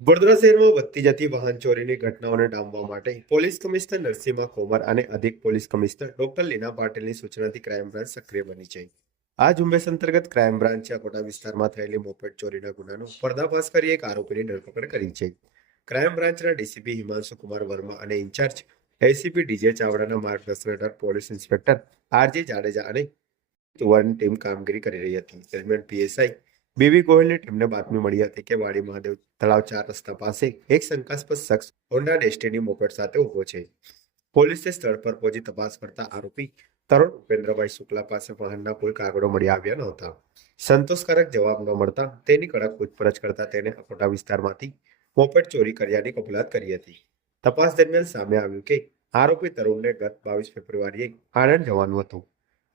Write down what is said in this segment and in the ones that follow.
વડોદરા શહેરમાં વધતી જતી વાહન ચોરીની ઘટનાઓને ડામવા માટે પોલીસ કમિશનર નરસિંહા કોમર અને અધિક પોલીસ કમિશનર ડોક્ટર લીના પાટીલની સૂચનાથી ક્રાઇમ બ્રાન્ચ સક્રિય બની છે. આ ઝુંબેશ અંતર્ગત ક્રાઇમ બ્રાન્ચે અકોટા વિસ્તારમાં થયેલી મોપેડ ચોરીના ગુનાનો પર્દાફાશ કરી એક આરોપીની ધરપકડ કરી છે. ક્રાઇમ બ્રાન્ચના ડીસીપી હિમાંશુ કુમાર વર્મા અને ઇન્ચાર્જ એસીપી ડીજે ચાવડાના માર્ગદર્શન હેઠળ પોલીસ ઇન્સ્પેક્ટર આરજી જાડેજા અને વન ટીમ કામગીરી કરી રહી હતી. દરમિયાન પીએસઆઈ બીવી ગોહિલની ટીમને બાતમી મળી હતી કે વાડી મહાદેવ તળાવ 4 રસ્તા પાસે એક શંકાસ્પદ શખ્સ હોન્ડા ડેસ્ટિની મોપેડ સાથે ઊભો છે. પોલીસે સ્થળ પર પહોંચી તપાસ કરતા આરોપી તરુણ ઉપેન્દ્રભાઈ શુક્લા પાસે વાહનના કોઈ કાગળો મળી આવ્યા નહોતા. સંતોષકારક જવાબ ન મળતા તેની કડક પૂછપરછ કરતા તેને અકોટા વિસ્તારમાંથી મોપેડ ચોરી કર્યાની કબૂલાત કરી હતી. તપાસ દરમિયાન સામે આવ્યું કે આરોપી તરુણને ગત 22 ફેબ્રુઆરીએ આણંદ જવાનું હતું.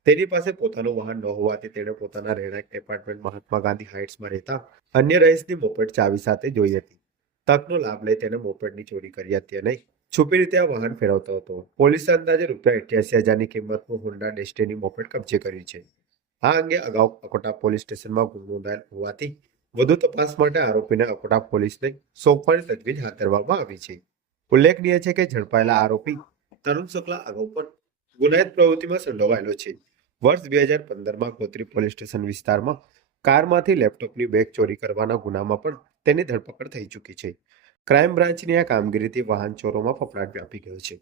તેની પાસે પોતાનું વાહન ન હોવાથી તેણે પોતાના રહેણાંક એપાર્ટમેન્ટ મહાત્મા ગાંધી હાઇટ્સમાં રહેતા અન્ય રહીશની મોપેડ ચાવી સાથે જોઈ હતી. તકનો લાભ લઈ તેણે મોપેડની ચોરી કરી હતી અને છુપી રીતે આ વાહન ફેરવતો હતો. પોલીસે અંદાજે ₹88,000ની કિંમતનું હોન્ડા ડેસ્ટિની મોપેડ કબજે કર્યું છે. આ અંગે અગાઉ અકોટા પોલીસ સ્ટેશનમાં ગુનો નોંધાયેલ હોવાથી વધુ તપાસ માટે આરોપીને અકોટા પોલીસને સોંપવાની તજવીજ હાથ ધરવામાં આવી છે. ઉલ્લેખનીય છે કે ઝડપાયેલા આરોપી તરુણ શુક્લા અગાઉ પણ ગુનાહિત પ્રવૃત્તિમાં સંડોવાયેલો છે. વર્ષ 2015માં ગોત્રી પોલીસ સ્ટેશન વિસ્તારમાં કારમાંથી લેપટોપની બેગ ચોરી કરવાના ગુનામાં પણ તેની ધરપકડ થઈ ચૂકી છે. ક્રાઇમ બ્રાન્ચની આ કામગીરીથી વાહન ચોરોમાં ફફડાટ વ્યાપી ગયો છે.